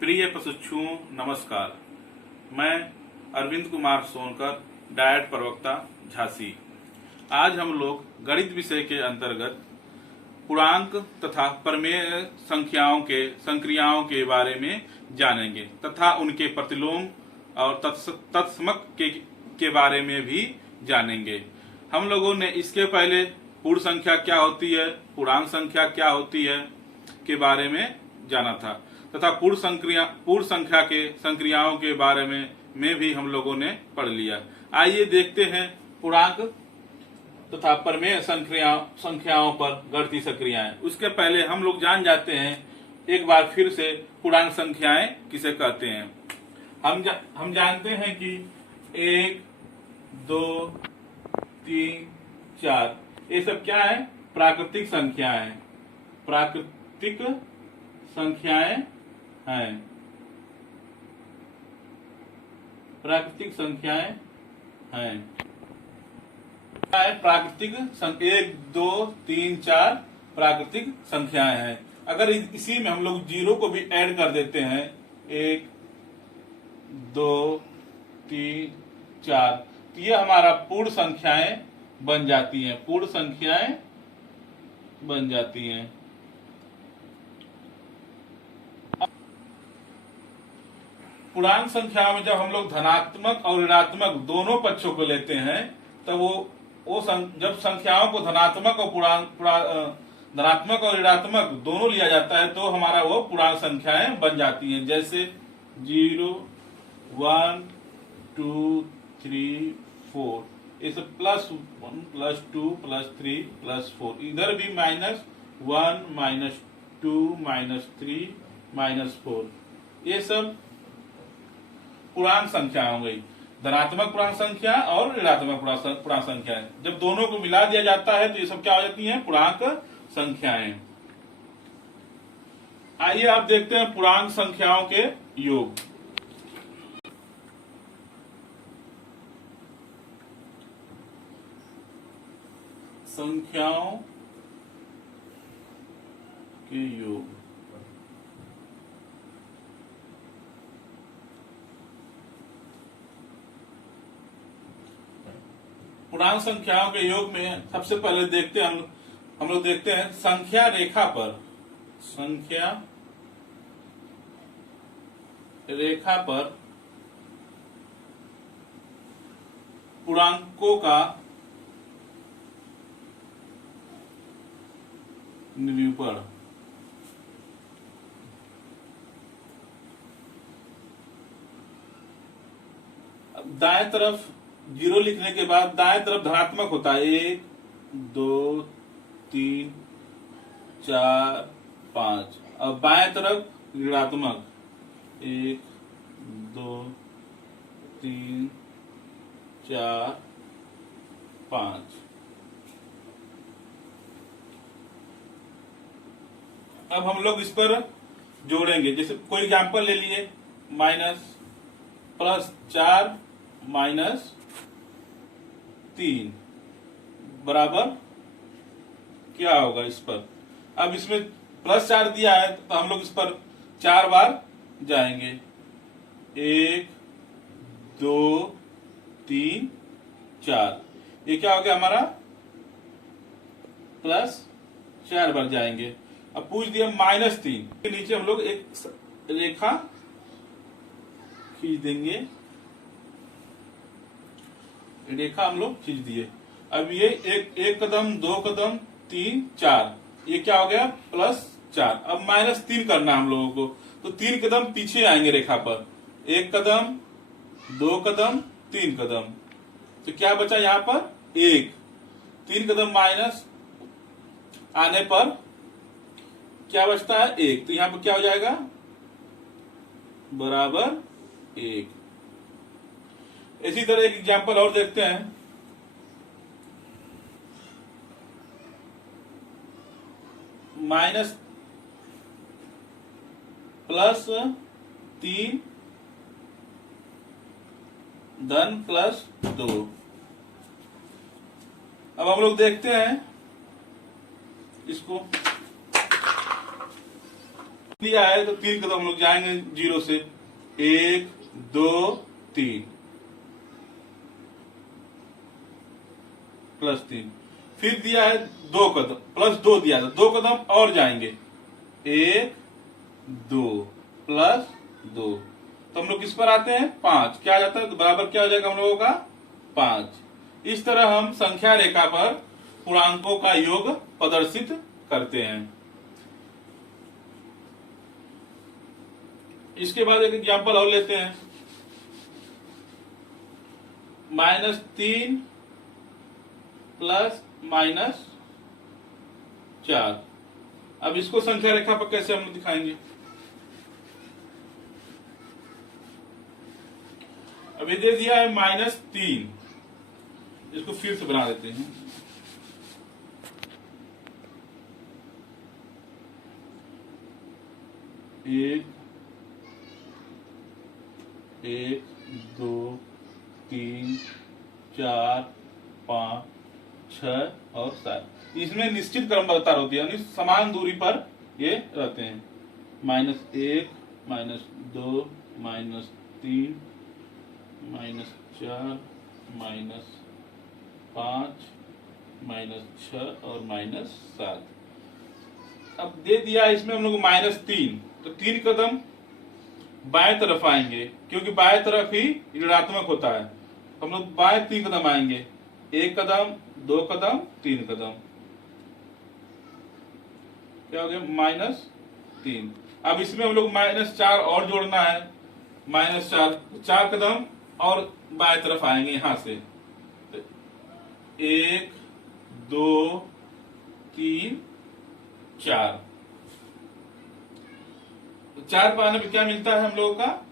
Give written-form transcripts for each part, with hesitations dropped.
प्रिय प्रशिक्षुओं नमस्कार। मैं अरविंद कुमार सोनकर, डायट प्रवक्ता, झांसी। आज हम लोग गणित विषय के अंतर्गत पूर्णांक तथा प्रमेय संक्रियाओं के बारे में जानेंगे तथा उनके प्रतिलोम और तत्समक के बारे में भी जानेंगे। हम लोगों ने इसके पहले पूर्ण संख्या क्या होती है, पूर्णांक संख्या क्या होती है के बारे में जाना था तथा पूर्ण संख्या के संक्रियाओं के बारे में भी हम लोगों ने पढ़ लिया। आइए देखते हैं पूर्णांक तथा प्रमेय संख्याओं पर गणितीय संक्रियाएं। उसके पहले हम लोग जान जाते हैं एक बार फिर से पूर्णांक संख्याएं किसे कहते हैं। हम जानते हैं कि 1, 2, 3, 4 ये सब क्या है? प्राकृतिक संख्याएं। प्राकृतिक संख्याएं हैं। प्राकृतिक संख्याएं हैं। प्राकृतिक 1, 2, 3, 4 प्राकृतिक संख्याएं हैं। अगर इसी में हम लोग जीरो को भी ऐड कर देते हैं, 1, 2, 3, 4, तो ये हमारा पूर्ण संख्याएं बन जाती हैं। पूर्ण संख्याएं बन जाती हैं। पूर्णांक संख्याओं में जब हम लोग धनात्मक और ऋणात्मक दोनों पक्षों को लेते हैं तो जब संख्याओं को धनात्मक और ऋणात्मक दोनों लिया जाता है तो हमारा वो पूर्णांक संख्याएं बन जाती हैं। जैसे 0, 1, 2, 3, 4 ये सब +1, +2, +3, +4। इधर भी -1, -2, -3, -4 ये सब पूर्णांक संख्या हो गई। धनात्मक पूर्णांक संख्या और ऋणात्मक पूर्णांक संख्या। जब दोनों को मिला दिया जाता है तो ये सब क्या हो जाती हैं? पूर्णांक संख्याएं। आइए आप देखते हैं पूर्णांक संख्याओं के योग। संख्याओं के योग। पूर्णांक संख्याओं के योग में सबसे पहले देखते हैं हम लोग देखते हैं संख्या रेखा पर। संख्या रेखा पर पूर्णांकों का निरूपण। दाएं तरफ 0 लिखने के बाद दाएं तरफ धनात्मक होता है। 1, 2, 3, 4, 5। और बाएं तरफ ऋणात्मक 1, 2, 3, 4, 5। अब हम लोग इस पर जोड़ेंगे। जैसे कोई एग्जाम्पल ले लिए, +4 -3 बराबर क्या होगा इस पर? अब इसमें +4 दिया है तो हम लोग इस पर 4 बार जाएंगे। 1, 2, 3, 4। ये क्या हो गया हमारा? +4 बार जाएंगे। अब पूछ दिया -3 के नीचे हम लोग एक रेखा खींच देंगे। रेखा हम लोग खींच दिए। अब ये एक कदम, 2 कदम, 3, 4 ये क्या हो गया? +4। अब -3 करना हम लोगों को तो 3 कदम पीछे आएंगे रेखा पर। 1 कदम, 2 कदम, 3 कदम। तो क्या बचा यहाँ पर? 1। 3 कदम माइनस आने पर क्या बचता है? 1। तो यहाँ पर क्या हो जाएगा? बराबर 1। इसी तरह एक एग्जाम्पल और देखते हैं। -+3 धन +2। अब हम लोग देखते हैं इसको। दिया है तो 3 कदम हम लोग जाएंगे 0 से, 1 2 3 +3। फिर दिया है 2 कदम, +2 दिया था, 2 कदम और जाएंगे, 1 2 +2, तो हम लोग किस पर आते हैं, 5। क्या आ जाता है, तो बराबर क्या हो जाएगा हम लोगों का, 5। इस तरह हम संख्या रेखा पर पूर्णांकों का योग प्रदर्शित करते हैं। इसके बाद एक एग्जाम्पल और लेते हैं, -3 प्लस -4। अब इसको संख्या रेखा पर कैसे हम दिखाएंगे, अब ये दे दिया है -3, इसको फिर से बना देते हैं, एक 2 3 4 5 6 और 7। इसमें निश्चित क्रमबद्धता होती है, यानी समान दूरी पर ये रहते हैं, -1 -2 -3 -4 -5 -6 और -7। अब दे दिया इसमें हम लोग -3, तो 3 कदम बाएं तरफ आएंगे, क्योंकि बाएं तरफ ही ऋणात्मक होता है, हम लोग बाएं 3 कदम आएंगे, 1 कदम 2 कदम 3 कदम, क्या हो गया, -3। अब इसमें हम लोग -4 और जोड़ना है, -4, 4 कदम और बाएं तरफ आएंगे यहां से, 1 2 3 4। 4 पाने में क्या मिलता है हम लोगों का,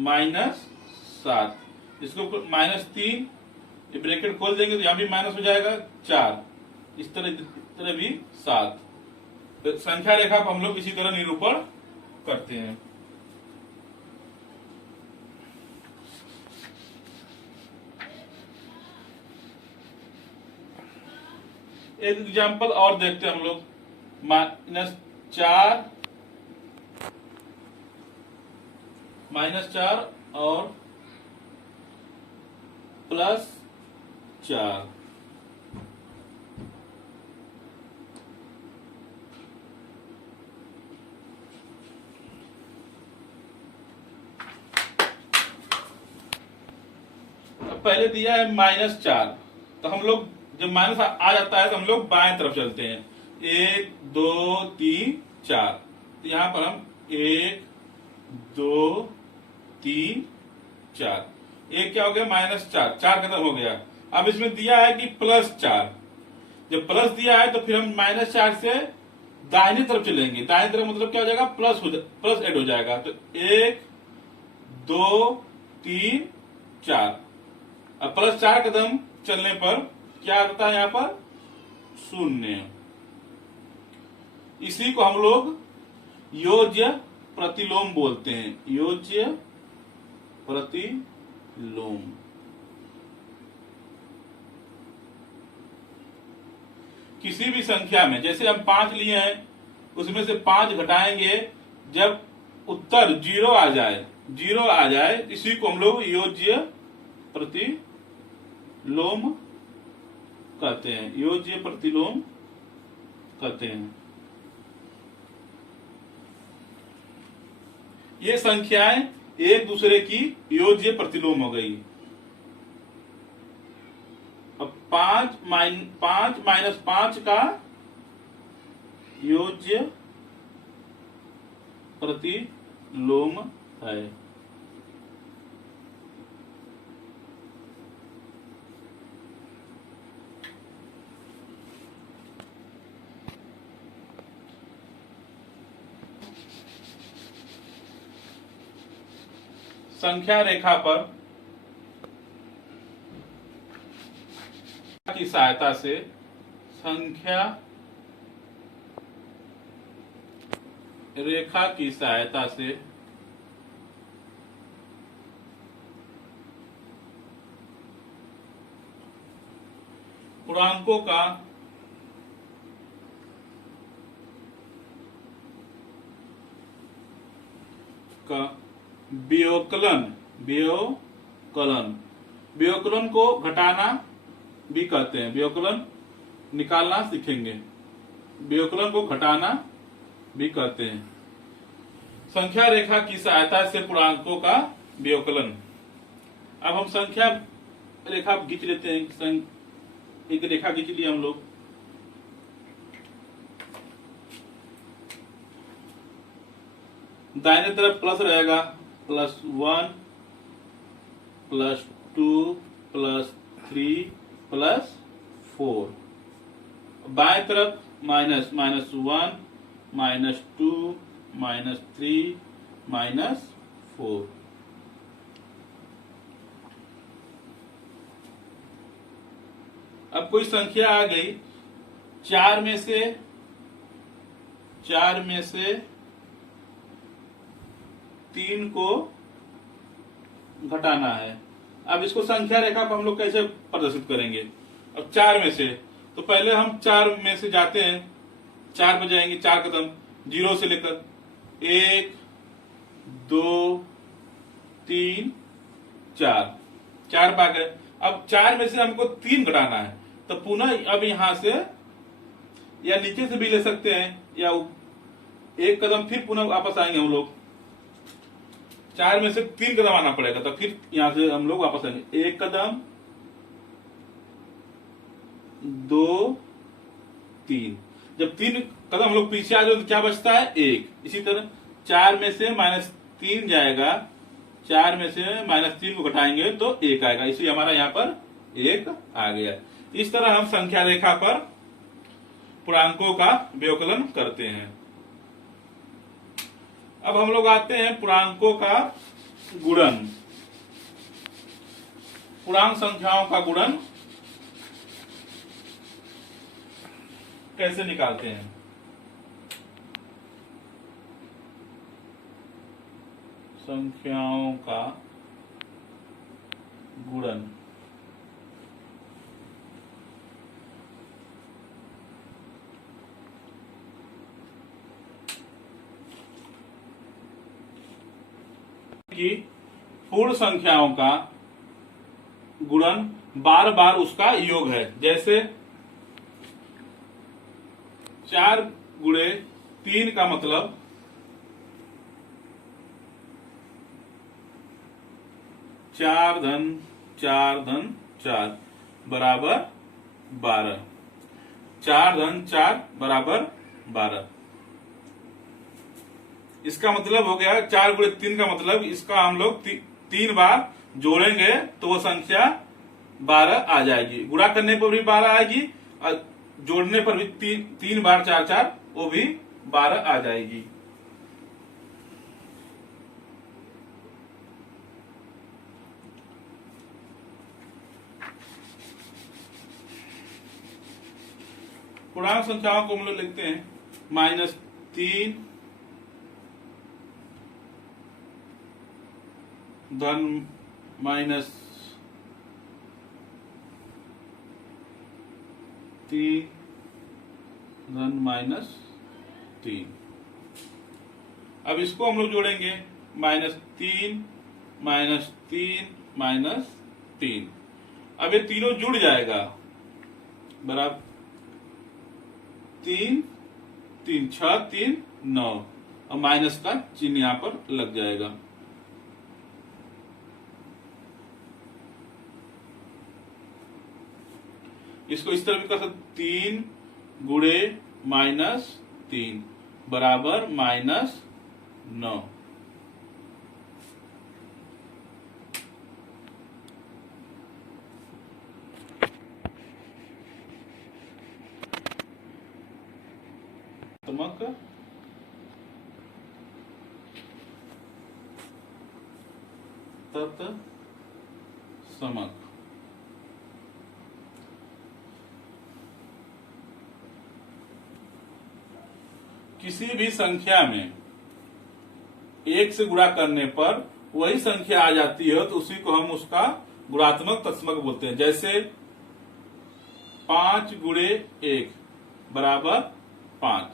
-7। इसको -3, ये ब्रैकेट खोल देंगे तो यहां भी माइनस हो जाएगा, 4, इस तरह भी 7। तो संख्या रेखा पर हम लोग इसी तरह निरूपण करते हैं। एक एग्जाम्पल और देखते हैं हम लोग, -4 और +4। पहले दिया है -4, तो हम लोग जब माइनस आ जाता है तो हम लोग बाएं तरफ चलते हैं, 1 2 3 4, तो यहां पर हम 1 2 3 4, एक क्या हो गया, -4, 4 कदम हो गया। अब इसमें दिया है कि +4, जब प्लस दिया है तो फिर हम -4 से दाहिनी तरफ चलेंगे, दाहिनी तरफ मतलब क्या हो जाएगा, प्लस ऐड हो जाएगा, तो 1 2 3 4। अब +4 कदम चलने पर क्या आता है, यहां पर 0। इसी को हम लोग योज्य प्रतिलोम बोलते हैं, योज्य प्रतिलोम। किसी भी संख्या में, जैसे हम 5 लिए हैं, उसमें से 5 घटाएंगे, जब उत्तर 0 आ जाए, इसी को हम लोग योज्य प्रतिलोम कहते हैं, योज्य प्रतिलोम कहते हैं। ये संख्याएं एक दूसरे की योज्य प्रतिलोम हो गई। अब 5 -5 का योज्य प्रतिलोम है। संख्या रेखा पर की सहायता से, संख्या रेखा की सहायता से पूर्णांकों का का व्योकलन, व्योकलन, व्योकलन को घटाना भी कहते हैं। व्योकलन निकालना सीखेंगे, व्योकलन को घटाना भी कहते हैं। संख्या रेखा की सहायता से पूर्णांकों का व्योकलन। अब हम संख्या रेखा खींच लेते हैं। एक रेखा खींच लिया हम लोग। दाहिने तरफ प्लस रहेगा, +1 +2 +3 +4। बाएं तरफ -1 -2 -3 -4। अब कोई संख्या आ गई, चार में से 3 को घटाना है। अब इसको संख्या रेखा पर हम लोग कैसे प्रदर्शित करेंगे? अब 4 में से, तो पहले हम 4 में से जाते हैं, 4 पे जाएंगे, 4 कदम, 0 से लेकर 1 2 3 4, 4 पा गए। अब 4 में से हमको 3 घटाना है, तो पुनः अब यहां से या नीचे से भी ले सकते हैं, या एक कदम फिर पुनः वापस आएंगे हम लोग। 4 में से 3 कदम आना पड़ेगा, तो फिर यहां से हम लोग वापस आएंगे। 1 कदम 2 3। जब 3 कदम हम लोग पीछे आ जाए तो क्या बचता है? 1। इसी तरह 4 में से -3 जाएगा, 4 में से -3 को घटाएंगे तो 1 आएगा, इसलिए हमारा यहाँ पर 1 आ गया। इस तरह हम संख्या रेखा पर पूर्णांकों का व्योकलन करते हैं। अब हम लोग आते हैं पूर्णांकों का गुणन। पूर्णांक संख्याओं का गुणन कैसे निकालते हैं? संख्याओं का गुणन। कि पूर्ण संख्याओं का गुणन बार बार उसका योग है। जैसे 4 गुणे 3 का मतलब 4 धन 4 धन 4 बराबर 12। 4 धन 4 बराबर 12। इसका मतलब हो गया 4 गुणे 3 का मतलब इसका हम लोग 3 बार जोड़ेंगे तो वो संख्या 12 आ जाएगी। गुणा करने पर भी 12 आएगी और जोड़ने पर भी 3 बार 4 4 वो भी 12 आ जाएगी। पूर्णांक संख्याओं को हम लोग लिखते हैं -3 धन -3 धन -3। अब इसको हम लोग जोड़ेंगे -3 -3 -3। अब ये तीनों जुड़ जाएगा, बराबर 3 3 6 3 9, और माइनस का चिन्ह यहां पर लग जाएगा। इसको इस तरह भी कर सकते, 3 गुणे -3 बराबर -9। तत्समक। किसी भी संख्या में 1 से गुणा करने पर वही संख्या आ जाती है तो उसी को हम उसका गुणात्मक तत्समक बोलते हैं। जैसे 5 गुणे 1 बराबर 5,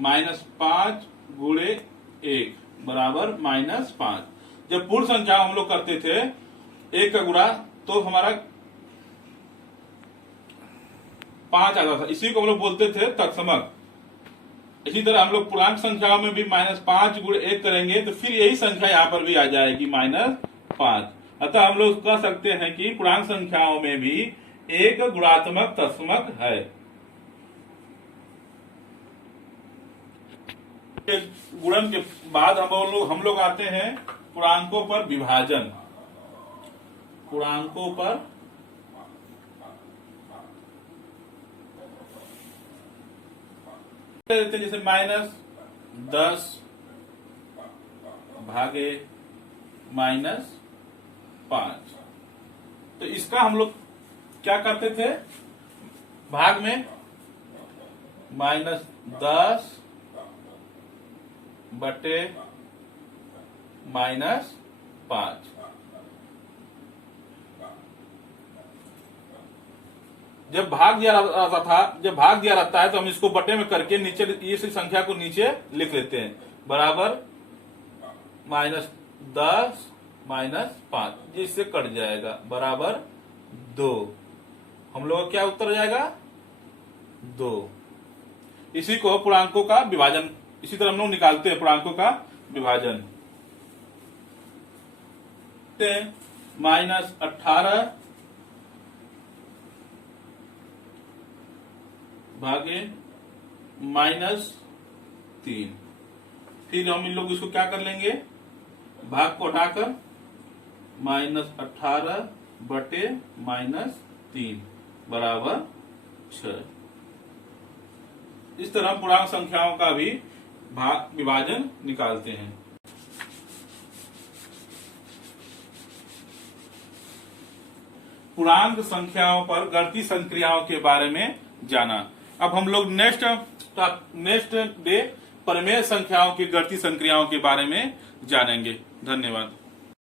-5 गुणे 1 बराबर -5। जब पूर्ण संख्या हम लोग करते थे 1 का गुणा तो हमारा 5 आता था, इसी को हम लोग बोलते थे तत्समक। इसी तरह हम लोग पूर्णांक संख्याओं में भी -5 गुणे 1 करेंगे तो फिर यही संख्या यहाँ पर भी आ जाएगी -5। अतः हम लोग कह सकते हैं कि पूर्णांक संख्याओं में भी एक गुणात्मक तत्समक है। गुणन के बाद हम लोग आते हैं पूर्णांकों पर विभाजन। पूर्णांकों पर देते हैं, जैसे -10 भागे -5। तो इसका हम लोग क्या करते थे, भाग में -10 बटे -5। जब भाग दिया रहता था, जब भाग दिया रहता है तो हम इसको बटे में करके नीचे इस संख्या को नीचे लिख लेते हैं, बराबर -10 -5, जिससे कट जाएगा, बराबर 2। हम लोग का क्या उत्तर जाएगा, 2। इसी को पूर्णांकों का विभाजन, इसी तरह हम लोग निकालते हैं पूर्णांकों का विभाजन। -18 भागे -3। फिर हम इन लोग इसको क्या कर लेंगे, भाग को हटाकर -18 बटे -3 बराबर 6। इस तरह पूर्णांक संख्याओं का भी भाग विभाजन निकालते हैं। पूर्णांक संख्याओं पर गणितीय संक्रियाओं के बारे में जाना। अब हम लोग नेक्स्ट डे परिमेय संख्याओं की गणितीय संक्रियाओं के बारे में जानेंगे। धन्यवाद।